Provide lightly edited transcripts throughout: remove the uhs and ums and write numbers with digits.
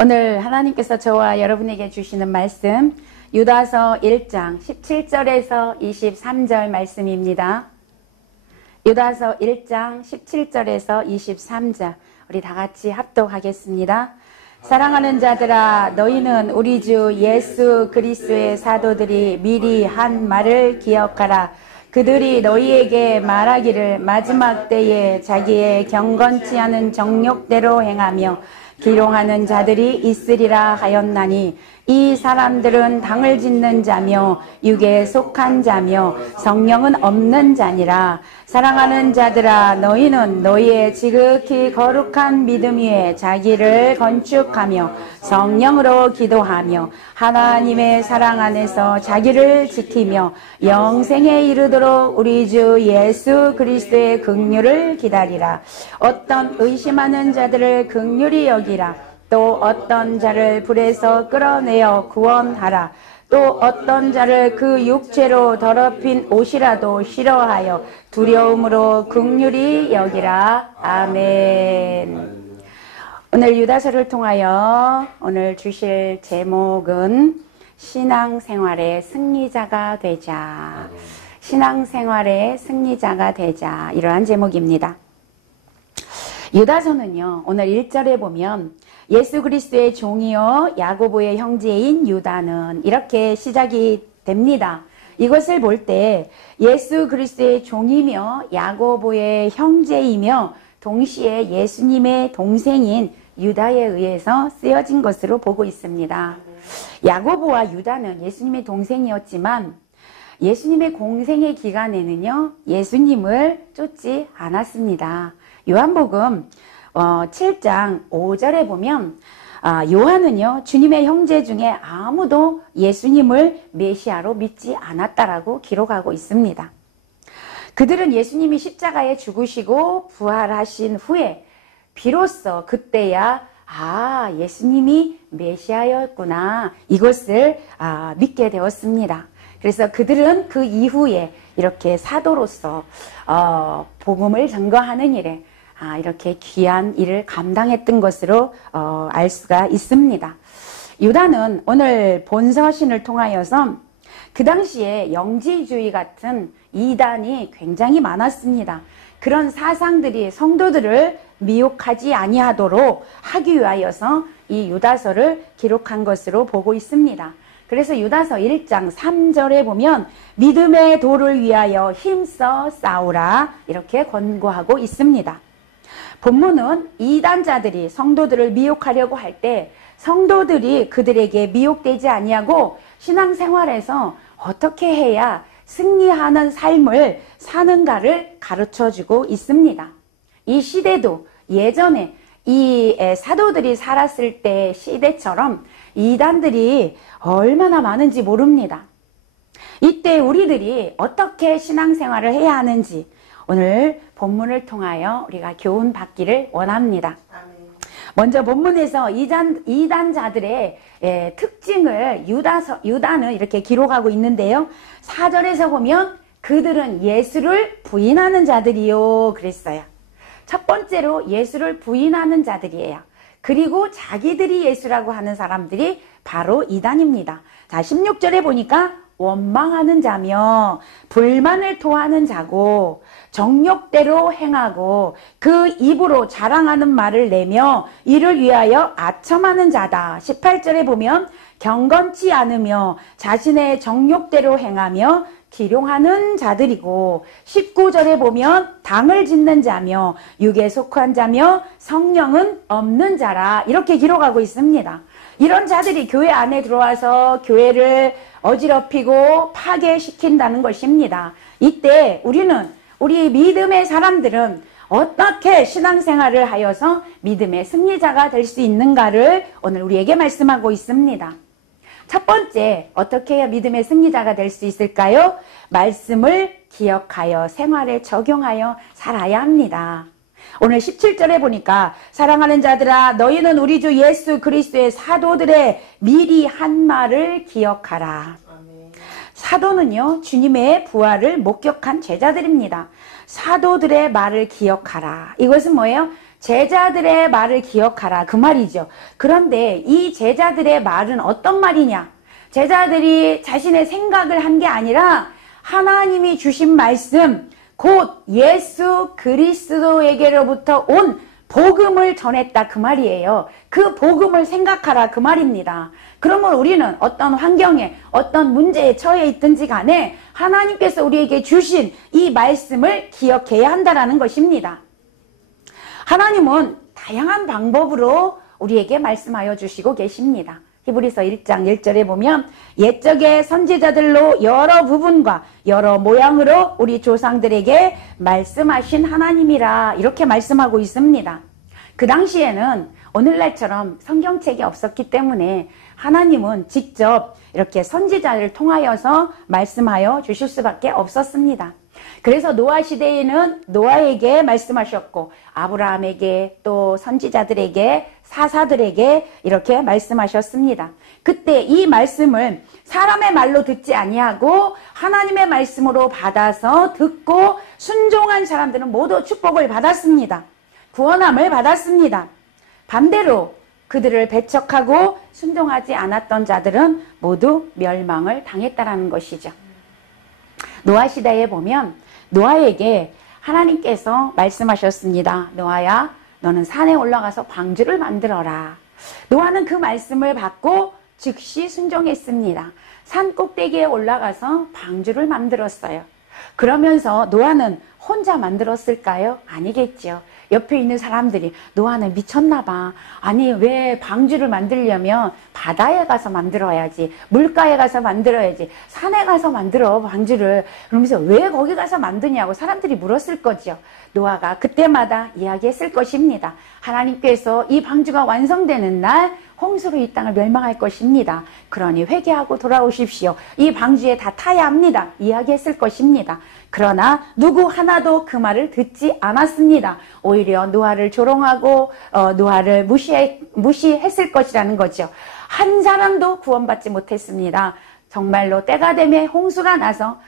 오늘 하나님께서 저와 여러분에게 주시는 말씀 유다서 1장 17절에서 23절 말씀입니다. 유다서 1장 17절에서 23절 우리 다 같이 합독하겠습니다. 사랑하는 자들아, 너희는 우리 주 예수 그리스도의 사도들이 미리 한 말을 기억하라. 그들이 너희에게 말하기를 마지막 때에 자기의 경건치 않은 정욕대로 행하며 기롱하는 자들이 있으리라 하였나니, 이 사람들은 당을 짓는 자며 육에 속한 자며 성령은 없는 자니라. 사랑하는 자들아, 너희는 너희의 지극히 거룩한 믿음 위에 자기를 건축하며 성령으로 기도하며 하나님의 사랑 안에서 자기를 지키며 영생에 이르도록 우리 주 예수 그리스도의 긍휼을 기다리라. 어떤 의심하는 자들을 긍휼히 여기라. 또 어떤 자를 불에서 끌어내어 구원하라. 또 어떤 자를 그 육체로 더럽힌 옷이라도 싫어하여 두려움으로 긍휼히 여기라. 아멘. 오늘 유다서를 통하여 오늘 주실 제목은 신앙생활의 승리자가 되자. 신앙생활의 승리자가 되자. 이러한 제목입니다. 유다서는요, 오늘 1절에 보면 예수 그리스도의 종이요 야고보의 형제인 유다는 이렇게 시작이 됩니다. 이것을 볼 때 예수 그리스도의 종이며 야고보의 형제이며 동시에 예수님의 동생인 유다에 의해서 쓰여진 것으로 보고 있습니다. 야고보와 유다는 예수님의 동생이었지만 예수님의 공생의 기간에는요, 예수님을 쫓지 않았습니다. 요한복음 7장 5절에 보면 요한은요, 주님의 형제 중에 아무도 예수님을 메시아로 믿지 않았다라고 기록하고 있습니다. 그들은 예수님이 십자가에 죽으시고 부활하신 후에 비로소 그때야 예수님이 메시아였구나, 이것을 믿게 되었습니다. 그래서 그들은 그 이후에 이렇게 사도로서 복음을 증거하는 일에 이렇게 귀한 일을 감당했던 것으로 알 수가 있습니다. 유다는 오늘 본서신을 통하여서 그 당시에 영지주의 같은 이단이 굉장히 많았습니다. 그런 사상들이 성도들을 미혹하지 아니하도록 하기 위하여서 이 유다서를 기록한 것으로 보고 있습니다. 그래서 유다서 1장 3절에 보면 믿음의 도를 위하여 힘써 싸우라, 이렇게 권고하고 있습니다. 본문은 이단자들이 성도들을 미혹하려고 할 때 성도들이 그들에게 미혹되지 아니하고 신앙생활에서 어떻게 해야 승리하는 삶을 사는가를 가르쳐주고 있습니다. 이 시대도 예전에 이 사도들이 살았을 때 시대처럼 이단들이 얼마나 많은지 모릅니다. 이때 우리들이 어떻게 신앙생활을 해야 하는지 오늘 본문을 통하여 우리가 교훈 받기를 원합니다. 먼저 본문에서 이단자들의 특징을 유다는 이렇게 기록하고 있는데요. 4절에서 보면 그들은 예수를 부인하는 자들이요 그랬어요. 첫 번째로 예수를 부인하는 자들이에요. 그리고 자기들이 예수라고 하는 사람들이 바로 이단입니다. 자, 16절에 보니까 원망하는 자며 불만을 토하는 자고 정욕대로 행하고 그 입으로 자랑하는 말을 내며 이를 위하여 아첨하는 자다. 18절에 보면 경건치 않으며 자신의 정욕대로 행하며 기룡하는 자들이고, 19절에 보면 당을 짓는 자며 육에 속한 자며 성령은 없는 자라, 이렇게 기록하고 있습니다. 이런 자들이 교회 안에 들어와서 교회를 어지럽히고 파괴시킨다는 것입니다. 이때 우리 믿음의 사람들은 어떻게 신앙생활을 하여서 믿음의 승리자가 될 수 있는가를 오늘 우리에게 말씀하고 있습니다. 첫 번째, 어떻게 해야 믿음의 승리자가 될 수 있을까요? 말씀을 기억하여 생활에 적용하여 살아야 합니다. 오늘 17절에 보니까 사랑하는 자들아, 너희는 우리 주 예수 그리스도의 사도들의 미리 한 말을 기억하라. 사도는요, 주님의 부활을 목격한 제자들입니다. 사도들의 말을 기억하라. 이것은 뭐예요? 제자들의 말을 기억하라 그 말이죠. 그런데 이 제자들의 말은 어떤 말이냐? 제자들이 자신의 생각을 한 게 아니라 하나님이 주신 말씀, 곧 예수 그리스도에게로부터 온 복음을 전했다 그 말이에요. 그 복음을 생각하라 그 말입니다. 그러면 우리는 어떤 환경에 어떤 문제에 처해 있든지 간에 하나님께서 우리에게 주신 이 말씀을 기억해야 한다는 것입니다. 하나님은 다양한 방법으로 우리에게 말씀하여 주시고 계십니다. 히브리서 1장 1절에 보면 옛적의 선지자들로 여러 부분과 여러 모양으로 우리 조상들에게 말씀하신 하나님이라 이렇게 말씀하고 있습니다. 그 당시에는 오늘날처럼 성경책이 없었기 때문에 하나님은 직접 이렇게 선지자를 통하여서 말씀하여 주실 수밖에 없었습니다. 그래서 노아 시대에는 노아에게 말씀하셨고 아브라함에게 또 선지자들에게 사사들에게 이렇게 말씀하셨습니다. 그때 이 말씀을 사람의 말로 듣지 아니하고 하나님의 말씀으로 받아서 듣고 순종한 사람들은 모두 축복을 받았습니다. 구원함을 받았습니다. 반대로 그들을 배척하고 순종하지 않았던 자들은 모두 멸망을 당했다라는 것이죠. 노아 시대에 보면 노아에게 하나님께서 말씀하셨습니다. 노아야, 너는 산에 올라가서 방주를 만들어라. 노아는 그 말씀을 받고 즉시 순종했습니다. 산 꼭대기에 올라가서 방주를 만들었어요. 그러면서 노아는 혼자 만들었을까요? 아니겠죠. 옆에 있는 사람들이 노아는 미쳤나 봐. 아니 왜 방주를 만들려면 바다에 가서 만들어야지. 물가에 가서 만들어야지. 산에 가서 만들어 방주를. 그러면서 왜 거기 가서 만드냐고 사람들이 물었을 거죠. 노아가 그때마다 이야기했을 것입니다. 하나님께서 이 방주가 완성되는 날 홍수로 이 땅을 멸망할 것입니다. 그러니 회개하고 돌아오십시오. 이 방주에 다 타야 합니다. 이야기했을 것입니다. 그러나 누구 하나도 그 말을 듣지 않았습니다. 오히려 노아를 조롱하고 노아를 무시했을 것이라는 거죠. 한 사람도 구원받지 못했습니다. 정말로 때가 되면 홍수가 나서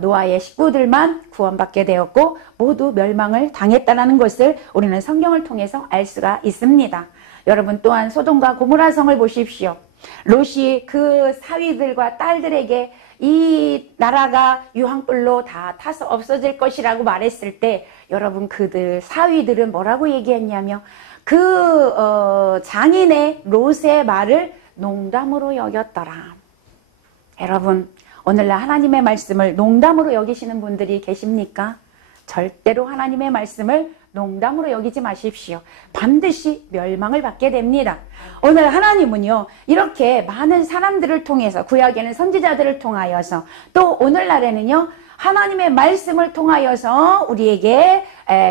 노아의 식구들만 구원받게 되었고 모두 멸망을 당했다는 것을 우리는 성경을 통해서 알 수가 있습니다. 여러분 또한 소돔과 고모라 성을 보십시오. 롯이 그 사위들과 딸들에게 이 나라가 유황불로 다 타서 없어질 것이라고 말했을 때 여러분 그들 사위들은 뭐라고 얘기했냐며 그 장인의 롯의 말을 농담으로 여겼더라. 여러분 오늘날 하나님의 말씀을 농담으로 여기시는 분들이 계십니까? 절대로 하나님의 말씀을 농담으로 여기지 마십시오. 반드시 멸망을 받게 됩니다. 오늘 하나님은요 이렇게 많은 사람들을 통해서 구약에는 선지자들을 통하여서 또 오늘날에는요 하나님의 말씀을 통하여서 우리에게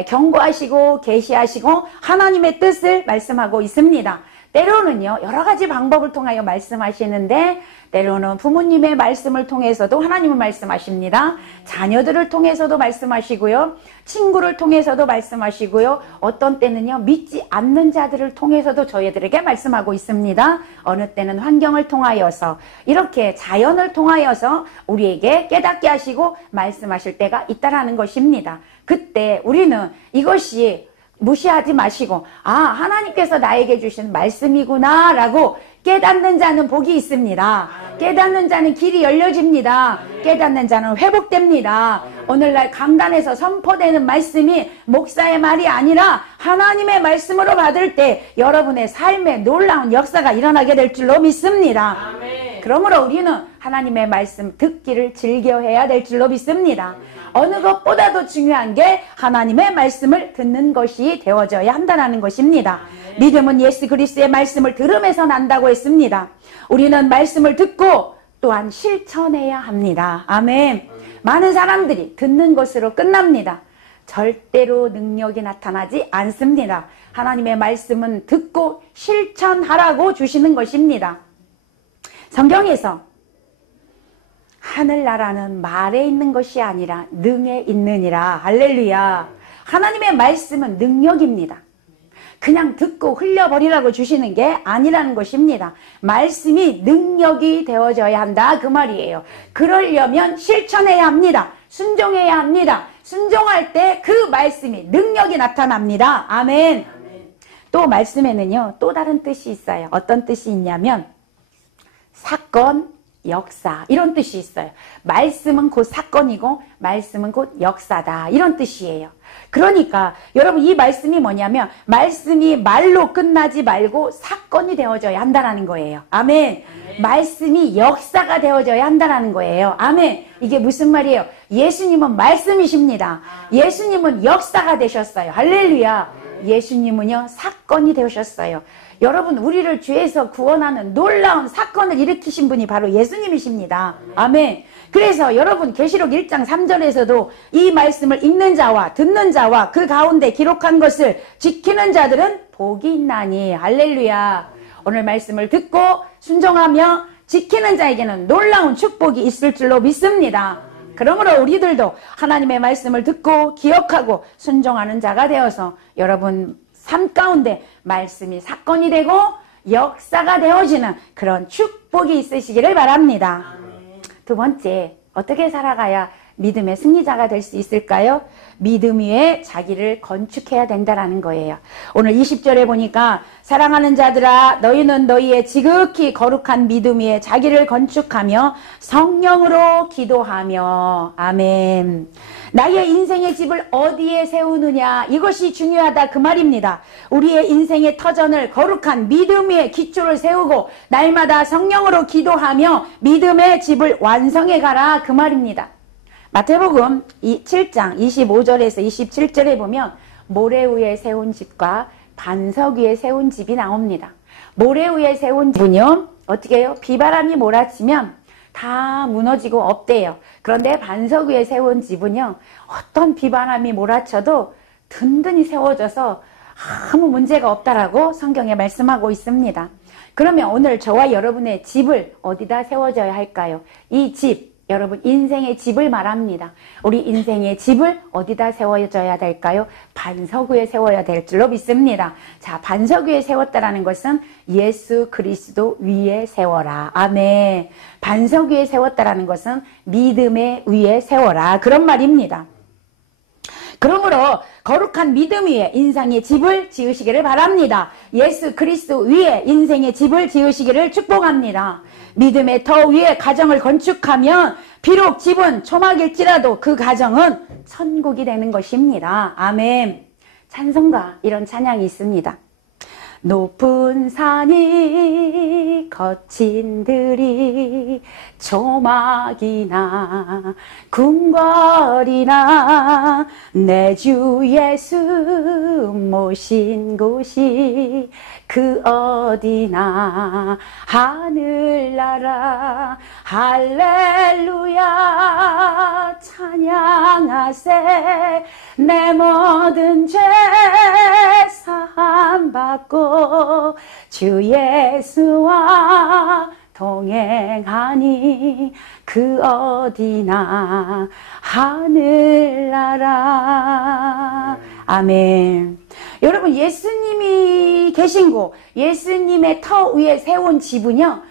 경고하시고 계시하시고 하나님의 뜻을 말씀하고 있습니다. 때로는요 여러 가지 방법을 통하여 말씀하시는데 때로는 부모님의 말씀을 통해서도 하나님은 말씀하십니다. 자녀들을 통해서도 말씀하시고요. 친구를 통해서도 말씀하시고요. 어떤 때는요 믿지 않는 자들을 통해서도 저희들에게 말씀하고 있습니다. 어느 때는 환경을 통하여서 이렇게 자연을 통하여서 우리에게 깨닫게 하시고 말씀하실 때가 있다라는 것입니다. 그때 우리는 이것이 무시하지 마시고 하나님께서 나에게 주신 말씀이구나 라고 깨닫는 자는 복이 있습니다. 깨닫는 자는 길이 열려집니다. 깨닫는 자는 회복됩니다. 오늘날 강단에서 선포되는 말씀이 목사의 말이 아니라 하나님의 말씀으로 받을 때 여러분의 삶에 놀라운 역사가 일어나게 될 줄로 믿습니다. 그러므로 우리는 하나님의 말씀 듣기를 즐겨해야 될 줄로 믿습니다. 어느 것보다도 중요한 게 하나님의 말씀을 듣는 것이 되어져야 한다는 것입니다. 믿음은 예수 그리스도의 말씀을 들음에서 난다고 했습니다. 우리는 말씀을 듣고 또한 실천해야 합니다. 아멘. 많은 사람들이 듣는 것으로 끝납니다. 절대로 능력이 나타나지 않습니다. 하나님의 말씀은 듣고 실천하라고 주시는 것입니다. 성경에서 하늘나라는 말에 있는 것이 아니라 능에 있느니라. 할렐루야. 하나님의 말씀은 능력입니다. 그냥 듣고 흘려버리라고 주시는 게 아니라는 것입니다. 말씀이 능력이 되어져야 한다 그 말이에요. 그러려면 실천해야 합니다. 순종해야 합니다. 순종할 때 그 말씀이 능력이 나타납니다. 아멘. 또 말씀에는요, 또 다른 뜻이 있어요. 어떤 뜻이 있냐면 사건, 역사 이런 뜻이 있어요. 말씀은 곧 사건이고 말씀은 곧 역사다 이런 뜻이에요. 그러니까 여러분 이 말씀이 뭐냐면 말씀이 말로 끝나지 말고 사건이 되어져야 한다는 거예요. 아멘. 말씀이 역사가 되어져야 한다는 거예요. 아멘. 이게 무슨 말이에요? 예수님은 말씀이십니다. 예수님은 역사가 되셨어요. 할렐루야. 예수님은요 사건이 되셨어요. 여러분 우리를 죄에서 구원하는 놀라운 사건을 일으키신 분이 바로 예수님이십니다. 아멘. 그래서 여러분 계시록 1장 3절에서도 이 말씀을 읽는 자와 듣는 자와 그 가운데 기록한 것을 지키는 자들은 복이 있나니. 할렐루야. 오늘 말씀을 듣고 순종하며 지키는 자에게는 놀라운 축복이 있을 줄로 믿습니다. 그러므로 우리들도 하나님의 말씀을 듣고 기억하고 순종하는 자가 되어서 여러분 삶 가운데 말씀이 사건이 되고 역사가 되어지는 그런 축복이 있으시기를 바랍니다. 두 번째, 어떻게 살아가야 믿음의 승리자가 될 수 있을까요? 믿음 위에 자기를 건축해야 된다는 거예요. 오늘 20절에 보니까 사랑하는 자들아 너희는 너희의 지극히 거룩한 믿음 위에 자기를 건축하며 성령으로 기도하며. 아멘. 나의 인생의 집을 어디에 세우느냐 이것이 중요하다 그 말입니다. 우리의 인생의 터전을 거룩한 믿음 위에 기초를 세우고 날마다 성령으로 기도하며 믿음의 집을 완성해 가라 그 말입니다. 마태복음 7장 25절에서 27절에 보면 모래 위에 세운 집과 반석 위에 세운 집이 나옵니다. 모래 위에 세운 집은요 어떻게 해요? 비바람이 몰아치면 다 무너지고 없대요. 그런데 반석 위에 세운 집은요 어떤 비바람이 몰아쳐도 든든히 세워져서 아무 문제가 없다라고 성경에 말씀하고 있습니다. 그러면 오늘 저와 여러분의 집을 어디다 세워져야 할까요? 이 집, 여러분 인생의 집을 말합니다. 우리 인생의 집을 어디다 세워져야 될까요? 반석 위에 세워야 될 줄로 믿습니다. 자, 반석 위에 세웠다라는 것은 예수 그리스도 위에 세워라. 아멘. 반석 위에 세웠다라는 것은 믿음의 위에 세워라. 그런 말입니다. 그러므로 거룩한 믿음 위에 인생의 집을 지으시기를 바랍니다. 예수 그리스도 위에 인생의 집을 지으시기를 축복합니다. 믿음의 터 위에 가정을 건축하면 비록 집은 초막일지라도 그 가정은 천국이 되는 것입니다. 아멘. 찬송가 이런 찬양이 있습니다. 높은 산이 거친 들이 초막이나 궁궐이나 내 주 예수 모신 곳이 그 어디나 하늘나라 할렐루야 찬양하세 내 모든 죄 사함 받고 주 예수와 동행하니 그 어디나 하늘나라. 아멘. 여러분 예수님이 계신 곳 예수님의 터 위에 세운 집은요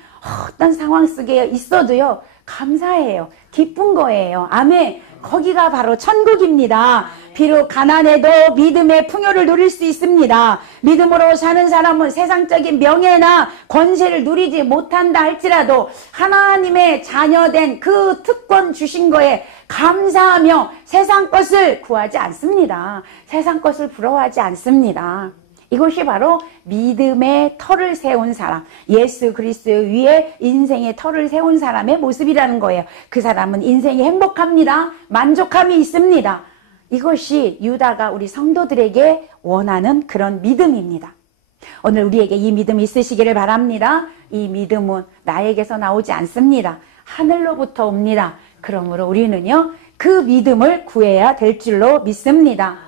어떤 상황 속에 있어도요 감사해요. 기쁜 거예요. 아멘. 거기가 바로 천국입니다. 비록 가난해도 믿음의 풍요를 누릴 수 있습니다. 믿음으로 사는 사람은 세상적인 명예나 권세를 누리지 못한다 할지라도 하나님의 자녀된 그 특권 주신 거에 감사하며 세상 것을 구하지 않습니다. 세상 것을 부러워하지 않습니다. 이것이 바로 믿음의 터를 세운 사람, 예수 그리스도 위에 인생의 터를 세운 사람의 모습이라는 거예요. 그 사람은 인생이 행복합니다. 만족함이 있습니다. 이것이 유다가 우리 성도들에게 원하는 그런 믿음입니다. 오늘 우리에게 이 믿음이 있으시기를 바랍니다. 이 믿음은 나에게서 나오지 않습니다. 하늘로부터 옵니다. 그러므로 우리는요 그 믿음을 구해야 될 줄로 믿습니다.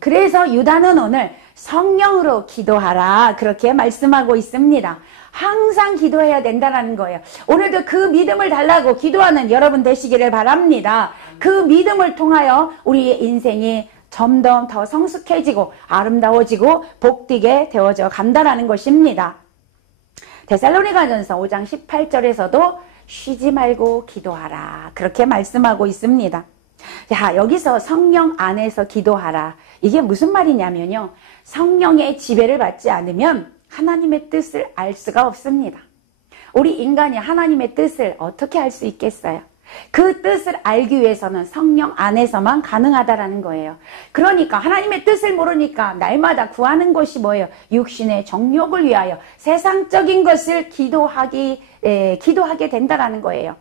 그래서 유다는 오늘 성령으로 기도하라 그렇게 말씀하고 있습니다. 항상 기도해야 된다는 거예요. 오늘도 그 믿음을 달라고 기도하는 여러분 되시기를 바랍니다. 그 믿음을 통하여 우리의 인생이 점점 더 성숙해지고 아름다워지고 복되게 되어져 간다라는 것입니다. 데살로니가전서 5장 18절에서도 쉬지 말고 기도하라 그렇게 말씀하고 있습니다. 자, 여기서 성령 안에서 기도하라. 이게 무슨 말이냐면요. 성령의 지배를 받지 않으면 하나님의 뜻을 알 수가 없습니다. 우리 인간이 하나님의 뜻을 어떻게 알 수 있겠어요? 그 뜻을 알기 위해서는 성령 안에서만 가능하다라는 거예요. 그러니까 하나님의 뜻을 모르니까 날마다 구하는 것이 뭐예요? 육신의 정욕을 위하여 세상적인 것을 기도하게 된다라는 거예요.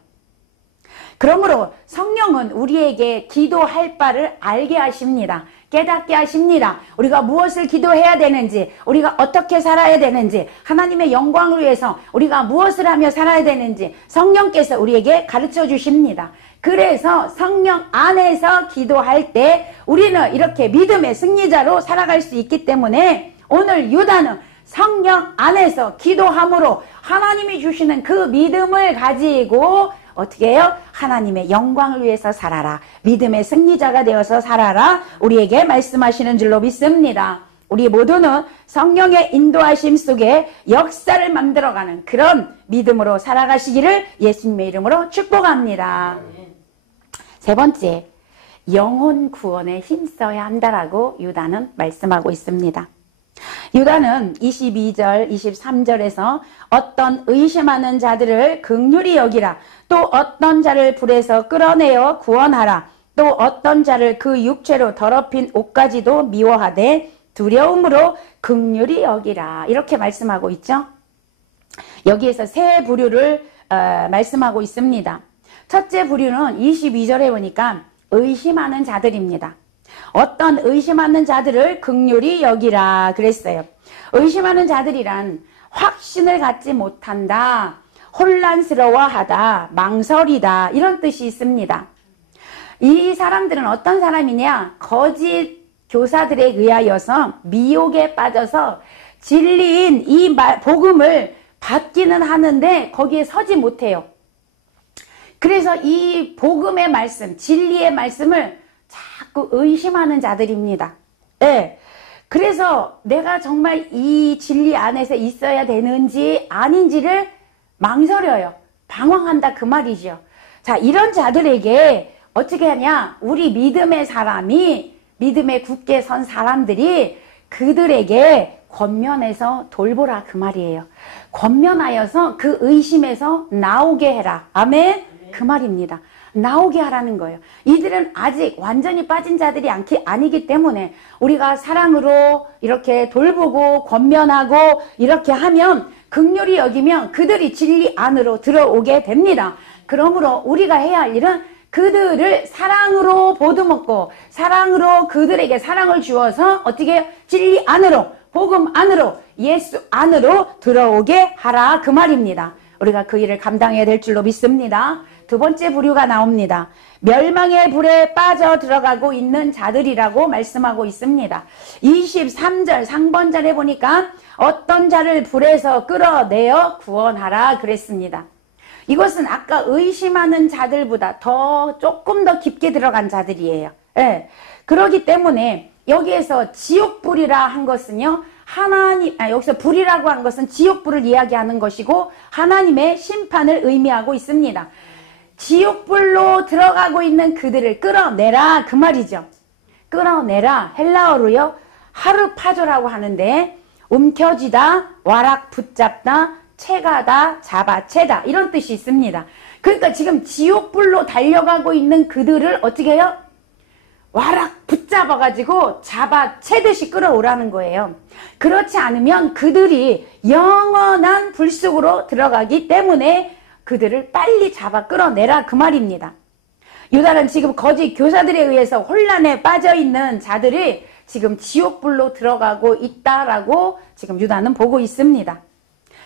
그러므로 성령은 우리에게 기도할 바를 알게 하십니다. 깨닫게 하십니다. 우리가 무엇을 기도해야 되는지, 우리가 어떻게 살아야 되는지, 하나님의 영광을 위해서 우리가 무엇을 하며 살아야 되는지 성령께서 우리에게 가르쳐 주십니다. 그래서 성령 안에서 기도할 때 우리는 이렇게 믿음의 승리자로 살아갈 수 있기 때문에 오늘 유다는 성령 안에서 기도함으로 하나님이 주시는 그 믿음을 가지고 어떻게 해요? 하나님의 영광을 위해서 살아라. 믿음의 승리자가 되어서 살아라. 우리에게 말씀하시는 줄로 믿습니다. 우리 모두는 성령의 인도하심 속에 역사를 만들어가는 그런 믿음으로 살아가시기를 예수님의 이름으로 축복합니다. 세 번째, 영혼 구원에 힘써야 한다라고 유다는 말씀하고 있습니다. 유다는 22절, 23절에서 어떤 의심하는 자들을 긍휼히 여기라. 또 어떤 자를 불에서 끌어내어 구원하라. 또 어떤 자를 그 육체로 더럽힌 옷까지도 미워하되 두려움으로 긍휼히 여기라. 이렇게 말씀하고 있죠. 여기에서 세 부류를 말씀하고 있습니다. 첫째 부류는 22절에 보니까 의심하는 자들입니다. 어떤 의심하는 자들을 긍휼히 여기라 그랬어요. 의심하는 자들이란 확신을 갖지 못한다, 혼란스러워하다, 망설이다 이런 뜻이 있습니다. 이 사람들은 어떤 사람이냐? 거짓 교사들에 의하여서 미혹에 빠져서 진리인 이 복음을 받기는 하는데 거기에 서지 못해요. 그래서 이 복음의 말씀, 진리의 말씀을 자꾸 의심하는 자들입니다. 네. 그래서 내가 정말 이 진리 안에서 있어야 되는지 아닌지를 망설여요. 방황한다 그 말이죠. 자, 이런 자들에게 어떻게 하냐? 우리 믿음의 사람이, 믿음에 굳게 선 사람들이 그들에게 권면해서 돌보라 그 말이에요. 권면하여서 그 의심에서 나오게 해라. 아멘? 그 말입니다. 나오게 하라는 거예요. 이들은 아직 완전히 빠진 자들이 아니기 때문에 우리가 사랑으로 이렇게 돌보고 권면하고 이렇게 하면 긍휼히 여기면 그들이 진리 안으로 들어오게 됩니다. 그러므로 우리가 해야 할 일은 그들을 사랑으로 보듬었고 사랑으로 그들에게 사랑을 주어서 어떻게 진리 안으로 복음 안으로 예수 안으로 들어오게 하라 그 말입니다. 우리가 그 일을 감당해야 될 줄로 믿습니다. 두 번째 부류가 나옵니다. 멸망의 불에 빠져 들어가고 있는 자들이라고 말씀하고 있습니다. 23절 상번절에 보니까 어떤 자를 불에서 끌어내어 구원하라 그랬습니다. 이것은 아까 의심하는 자들보다 조금 더 깊게 들어간 자들이에요. 예. 그렇기 때문에 여기에서 지옥불이라 한 것은요. 여기서 불이라고 한 것은 지옥불을 이야기하는 것이고 하나님의 심판을 의미하고 있습니다. 지옥불로 들어가고 있는 그들을 끌어내라 그 말이죠. 끌어내라 헬라어로요. 하르파조라고 하는데 움켜쥐다, 와락 붙잡다, 채가다, 잡아채다 이런 뜻이 있습니다. 그러니까 지금 지옥불로 달려가고 있는 그들을 어떻게 해요? 와락 붙잡아가지고 잡아채듯이 끌어오라는 거예요. 그렇지 않으면 그들이 영원한 불 속으로 들어가기 때문에 그들을 빨리 잡아 끌어내라 그 말입니다. 유다는 지금 거짓 교사들에 의해서 혼란에 빠져있는 자들이 지금 지옥불로 들어가고 있다라고 지금 유다는 보고 있습니다.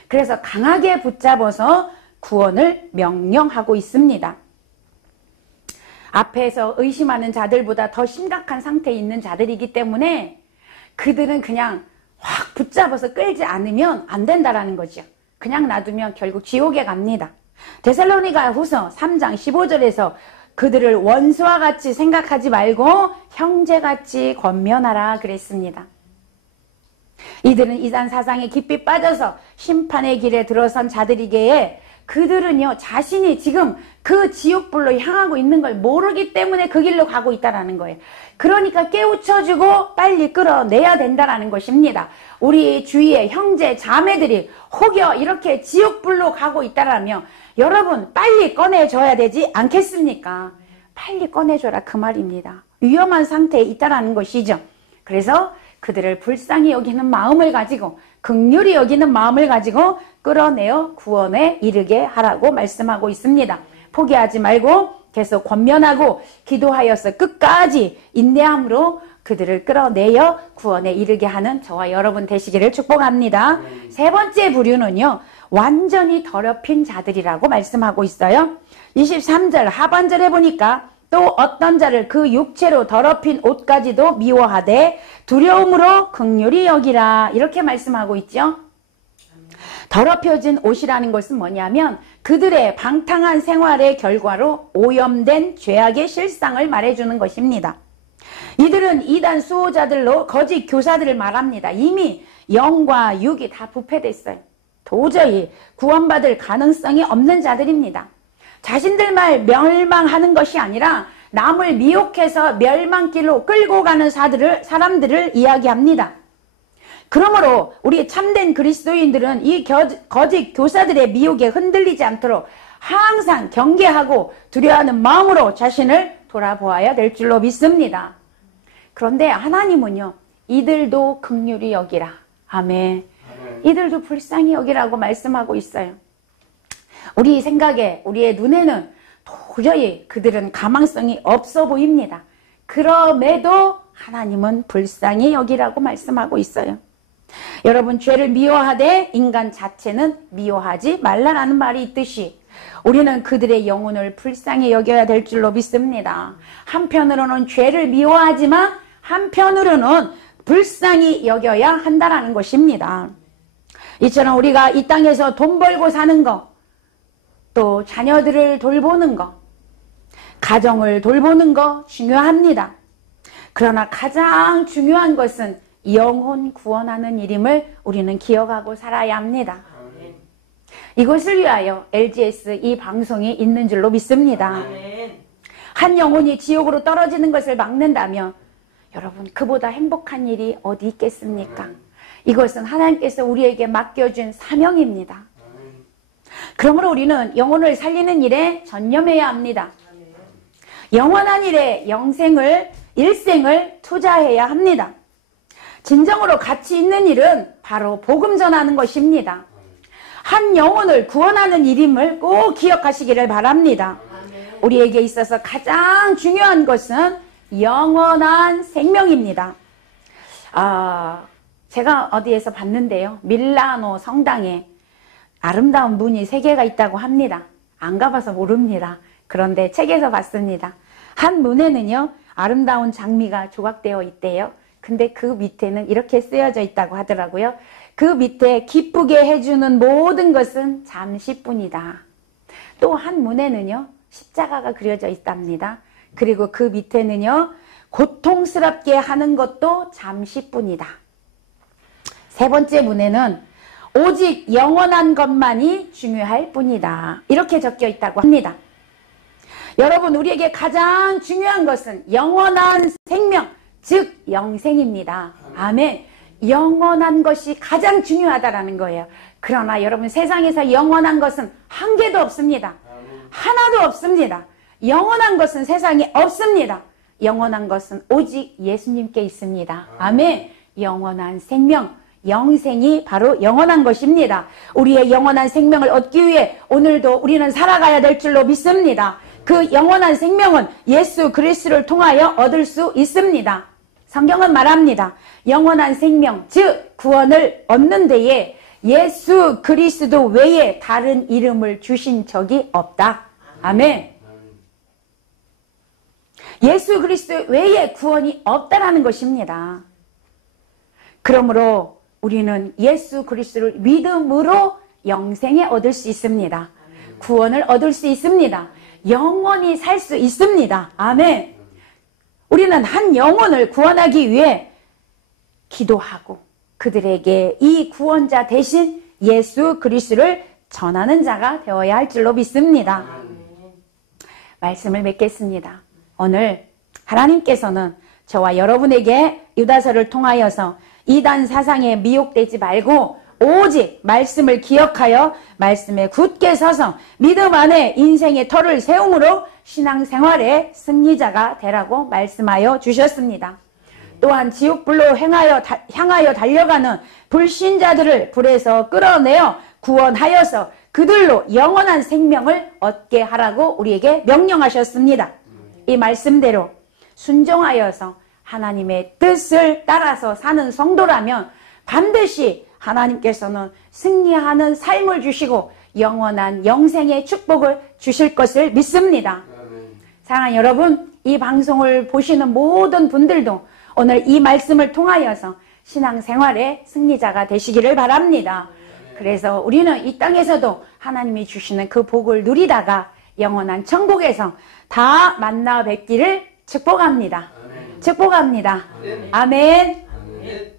그래서 강하게 붙잡아서 구원을 명령하고 있습니다. 앞에서 의심하는 자들보다 더 심각한 상태에 있는 자들이기 때문에 그들은 그냥 확 붙잡아서 끌지 않으면 안 된다라는 거죠. 그냥 놔두면 결국 지옥에 갑니다. 데살로니가 후서 3장 15절에서 그들을 원수와 같이 생각하지 말고 형제같이 권면하라 그랬습니다. 이들은 이단 사상에 깊이 빠져서 심판의 길에 들어선 자들이기에 그들은요, 자신이 지금 그 지옥불로 향하고 있는 걸 모르기 때문에 그 길로 가고 있다라는 거예요. 그러니까 깨우쳐주고 빨리 끌어내야 된다라는 것입니다. 우리 주위의 형제, 자매들이 혹여 이렇게 지옥불로 가고 있다라면 여러분 빨리 꺼내줘야 되지 않겠습니까? 빨리 꺼내줘라 그 말입니다. 위험한 상태에 있다라는 것이죠. 그래서 그들을 불쌍히 여기는 마음을 가지고 긍휼히 여기는 마음을 가지고 끌어내어 구원에 이르게 하라고 말씀하고 있습니다. 포기하지 말고 계속 권면하고 기도하여서 끝까지 인내함으로 그들을 끌어내어 구원에 이르게 하는 저와 여러분 되시기를 축복합니다. 세 번째 부류는요, 완전히 더럽힌 자들이라고 말씀하고 있어요. 23절 하반절에 보니까 또 어떤 자를 그 육체로 더럽힌 옷까지도 미워하되 두려움으로 긍휼히 여기라 이렇게 말씀하고 있죠. 더럽혀진 옷이라는 것은 뭐냐면 그들의 방탕한 생활의 결과로 오염된 죄악의 실상을 말해주는 것입니다. 이들은 이단 수호자들로 거짓 교사들을 말합니다. 이미 영과 육이 다 부패됐어요. 도저히 구원받을 가능성이 없는 자들입니다. 자신들만 멸망하는 것이 아니라 남을 미혹해서 멸망길로 끌고 가는 사람들을 이야기합니다. 그러므로 우리 참된 그리스도인들은 이 거짓 교사들의 미혹에 흔들리지 않도록 항상 경계하고 두려워하는 마음으로 자신을 돌아보아야 될 줄로 믿습니다. 그런데 하나님은요, 이들도 긍휼히 여기라. 아멘. 이들도 불쌍히 여기라고 말씀하고 있어요. 우리 생각에, 우리의 눈에는 도저히 그들은 가망성이 없어 보입니다. 그럼에도 하나님은 불쌍히 여기라고 말씀하고 있어요. 여러분, 죄를 미워하되 인간 자체는 미워하지 말라라는 말이 있듯이 우리는 그들의 영혼을 불쌍히 여겨야 될 줄로 믿습니다. 한편으로는 죄를 미워하지만 한편으로는 불쌍히 여겨야 한다는 것입니다. 이처럼 우리가 이 땅에서 돈 벌고 사는 것, 또 자녀들을 돌보는 것, 가정을 돌보는 것 중요합니다. 그러나 가장 중요한 것은 영혼 구원하는 일임을 우리는 기억하고 살아야 합니다. 이것을 위하여 LGS 이 방송이 있는 줄로 믿습니다. 한 영혼이 지옥으로 떨어지는 것을 막는다면 여러분, 그보다 행복한 일이 어디 있겠습니까? 이것은 하나님께서 우리에게 맡겨준 사명입니다. 그러므로 우리는 영혼을 살리는 일에 전념해야 합니다. 영원한 일에 일생을 투자해야 합니다. 진정으로 가치 있는 일은 바로 복음 전하는 것입니다. 한 영혼을 구원하는 일임을 꼭 기억하시기를 바랍니다. 우리에게 있어서 가장 중요한 것은 영원한 생명입니다. 제가 어디에서 봤는데요. 밀라노 성당에 아름다운 문이 3개가 있다고 합니다. 안 가봐서 모릅니다. 그런데 책에서 봤습니다. 한 문에는요, 아름다운 장미가 조각되어 있대요. 근데 그 밑에는 이렇게 쓰여져 있다고 하더라고요. 그 밑에 기쁘게 해주는 모든 것은 잠시뿐이다. 또 한 문에는요, 십자가가 그려져 있답니다. 그리고 그 밑에는요, 고통스럽게 하는 것도 잠시뿐이다. 세 번째 문에는 오직 영원한 것만이 중요할 뿐이다. 이렇게 적혀 있다고 합니다. 여러분, 우리에게 가장 중요한 것은 영원한 생명, 즉 영생입니다. 아멘. 영원한 것이 가장 중요하다라는 거예요. 그러나 여러분, 세상에서 영원한 것은 한 개도 없습니다. 하나도 없습니다. 영원한 것은 세상에 없습니다. 영원한 것은 오직 예수님께 있습니다. 아멘. 영원한 생명, 영생이 바로 영원한 것입니다. 우리의 영원한 생명을 얻기 위해 오늘도 우리는 살아가야 될 줄로 믿습니다. 그 영원한 생명은 예수 그리스도를 통하여 얻을 수 있습니다. 성경은 말합니다. 영원한 생명, 즉 구원을 얻는 데에 예수 그리스도 외에 다른 이름을 주신 적이 없다. 아멘. 예수 그리스도 외에 구원이 없다라는 것입니다. 그러므로 우리는 예수 그리스도를 믿음으로 영생에 얻을 수 있습니다. 구원을 얻을 수 있습니다. 영원히 살 수 있습니다. 아멘. 우리는 한 영혼을 구원하기 위해 기도하고 그들에게 이 구원자 대신 예수 그리스도를 전하는 자가 되어야 할 줄로 믿습니다. 말씀을 맺겠습니다. 오늘 하나님께서는 저와 여러분에게 유다서를 통하여서 이단 사상에 미혹되지 말고 오직 말씀을 기억하여 말씀에 굳게 서서 믿음 안에 인생의 터를 세움으로 신앙생활의 승리자가 되라고 말씀하여 주셨습니다. 또한 지옥불로 향하여 달려가는 불신자들을 불에서 끌어내어 구원하여서 그들로 영원한 생명을 얻게 하라고 우리에게 명령하셨습니다. 이 말씀대로 순종하여서 하나님의 뜻을 따라서 사는 성도라면 반드시 하나님께서는 승리하는 삶을 주시고 영원한 영생의 축복을 주실 것을 믿습니다. 사랑하는 여러분, 이 방송을 보시는 모든 분들도 오늘 이 말씀을 통하여서 신앙생활의 승리자가 되시기를 바랍니다. 그래서 우리는 이 땅에서도 하나님이 주시는 그 복을 누리다가 영원한 천국에서 다 만나 뵙기를 축복합니다. 축복합니다. 아멘.